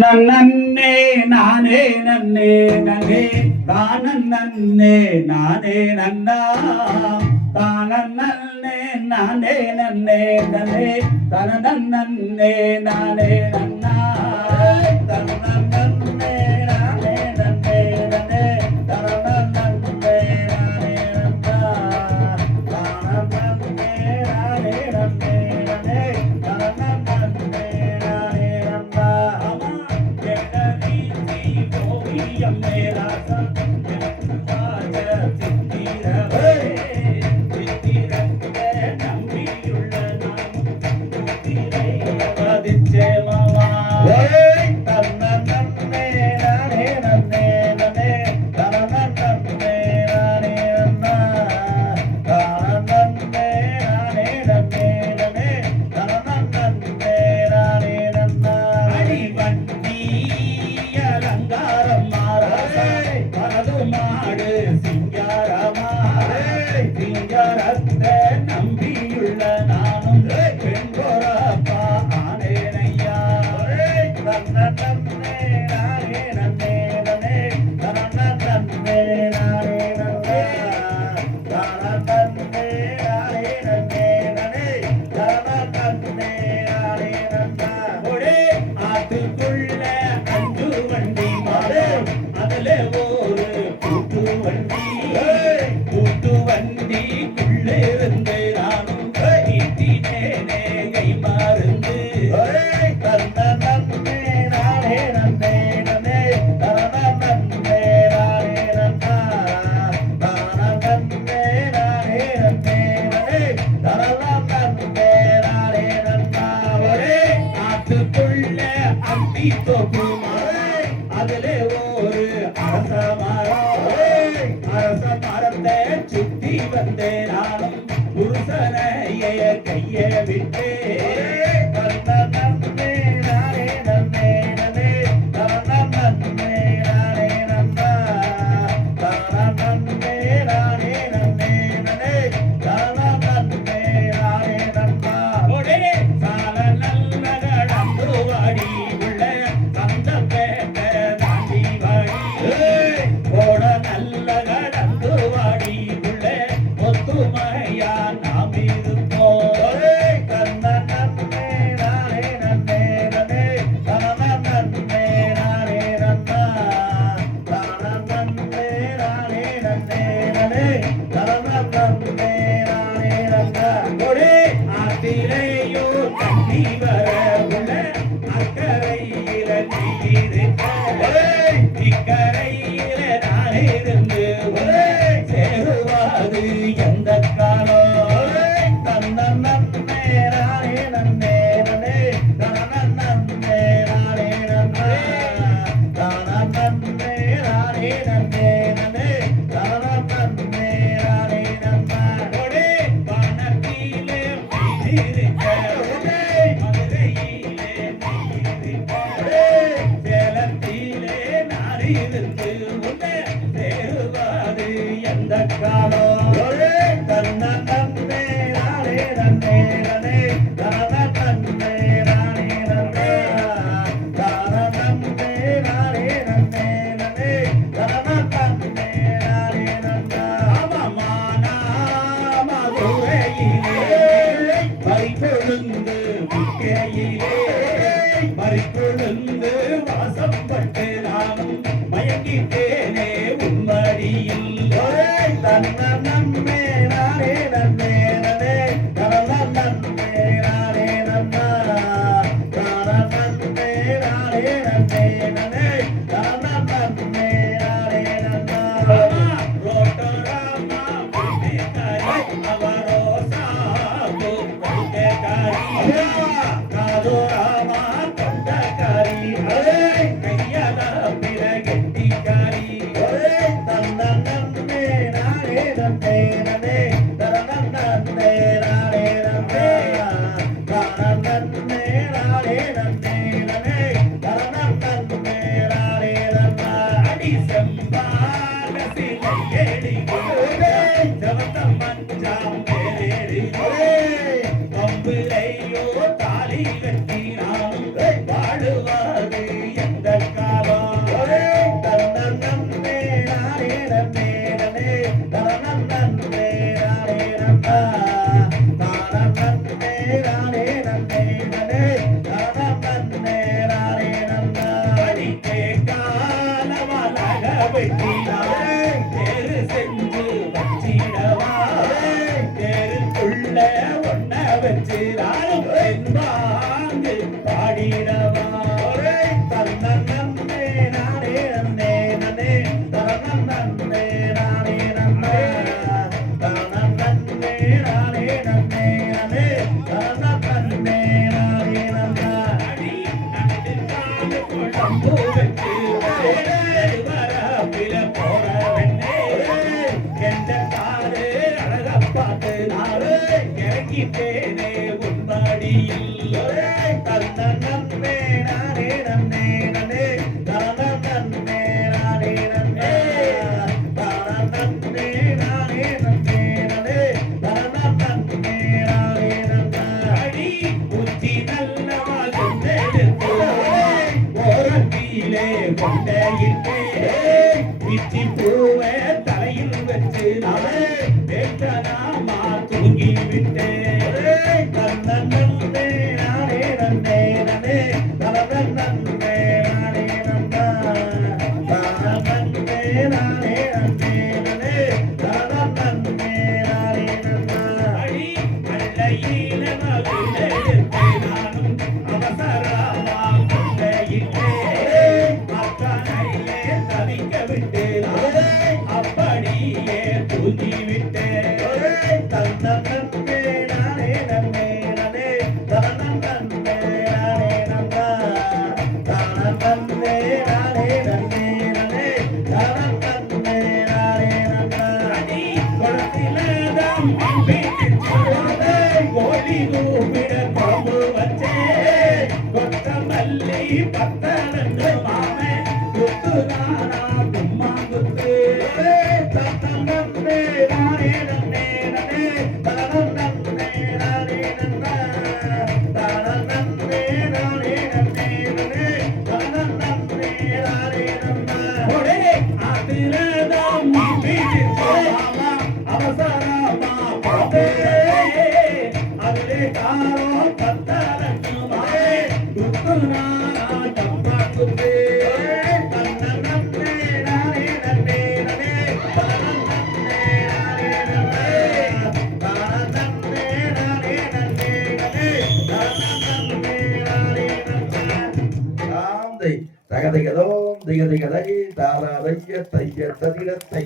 நன்னே நானே நன்னே நன்னே தானே நானே நன்னா தானே நானே நன்னே நன்னே தனநன்னே நானே நன்னா தனநன்னே நானே நன்னே நன்னே தனநன்னே நானே நன்னா தானே நானே நன்னே நன்னே தனநன்னே நானே நன்னா நம்பியுள்ள நானும் பெண்பொறப்பா ஆனேனையா நன்னே நானே நன்னே நன்னே தனநன்னே நானே நன்னே தானே நானே நன்னே நன்னே தனநன்னே நானே நன்னா ஒரே ஆத்துக்குள்ள அஞ்சு வண்டி மாடு அதுல ஒரு கூட்டு வண்டி கூட்டு வண்டிக்குள்ளே இருந்து நானும் ஈட்டினேனே கை மருந்து தன்னே நானே நன்னே நன்னே தனநன்னே நானே நன்னா தானே நானே நன்னே நன்னே தனநன்னே நானே நன்னா ஒரே ஆத்துக்குள்ள அம்பி தொகு அதுல ஒரு அரச மரம் அரச மரத்தை சுத்தி வந்தே நானும் புருஷனைய கைய விட்டே தன்னே நானே நன்னே நன்னே தனநன்னே நானே நன்னா தானே நானே நன்னே நன்னே தனநன்னே நானே நன்னா ஒரே சால நல்ல கடந்து வாடி உள்ள அந்த பேட்ட தாண்டி வாடி ஓட நல்ல கடந்து வாடி உள்ள ஒத்துமையா நாம் இருப்போம் தன்னே நானே நன்னே நன்னே தனநன்னே நானே நன்னா தானே நானே நன்னே நன்னே தனநன்னே நானே நன்னா ஒரே ஆத்திரையோ தண்ணி வர உள்ள அக்கரையில நீரிக்க இக்கரையில நானே இருந்து சேருவாது எந்த காலம் தன்னே நானே நன்னே நன்னே தனநன்னே நானே நன்னா தானே நானே நன்னே நன்னே தனநன்னே நானே நன்னா ஒரே வானத்திலே மீதிருக்க மதுரையிலே நீரிக்க சேலத்திலே நானே இருந்து உன்னை சேருவாது எந்த காலம் தன்னே நானே நன்னே நன்னே தனநன்னே நானே நன்னா தானே நானே நன்னே நன்னே தனநன்னே நானே நன்னா ஆமாமானா மதுரையிலே பறிப்பொழுந்து விக்கையிலே பறிப்பொழுந்து வாசம் பட்டு நானும் மயங்கிட்டேனே உம்மடியில் தன்னே நானே நன்னே நன்னே தனநன்னே நானே நன்னா தானே நானே நன்னே நன்னே தனநன்னே நானே நன்னா ரோட்டராமா அவரோ சாபு காதோராமா தொண்டக்காரி கையதா கொண்டையிட்டே பிச்சி பூவை தலையில் வச்சு வேட்டனாமா தூங்கி விட்டே நன்னே நானே நன்னே நன்னே நன்னே நன்னே நானே நன்னா நன்னே நானே நன்னே நன்னே நன்னே நானே நன்னா அடி அள்ளையில மகிழெடுத்தே நானும் அவசரமா கொண்டையிட்டே அக்கனையிலே தவிக்க விட்டே அப்படியே தூங்கி விட்டே நன்னே நானே நன்னே நன்னே நன்னே நானே நன்னா நன்னே நானே நன்னே நன்னே நன்னே நானே நன்னா அடி குளத்திலதான் கோழி கூப்பிட குழம்பு வச்சே கொத்தமல்லி பத்தலண்டு மாமே குத்துதானா கும்மா குத்து நன்னே நானே நன்னே நன்னே நன்னே நானே நன்னா நன்னே நானே நன்னே நன்னே நன்னே நானே நன்னா ஒரே அதிலதான் மாமா அவசரமா பாப்பே அதிலே காரோ பத்தலண்டு மாமே குத்துனா டப்பா குத்து நன்னே நானே நன்னே நன்னே நன்னே நானே நன்னே நன்னே நானே நன்னே நன்னே நன்னே நானே நன்னா தகதிகதோம் திகதிகதை தாராதைய தைய ததிரத்தை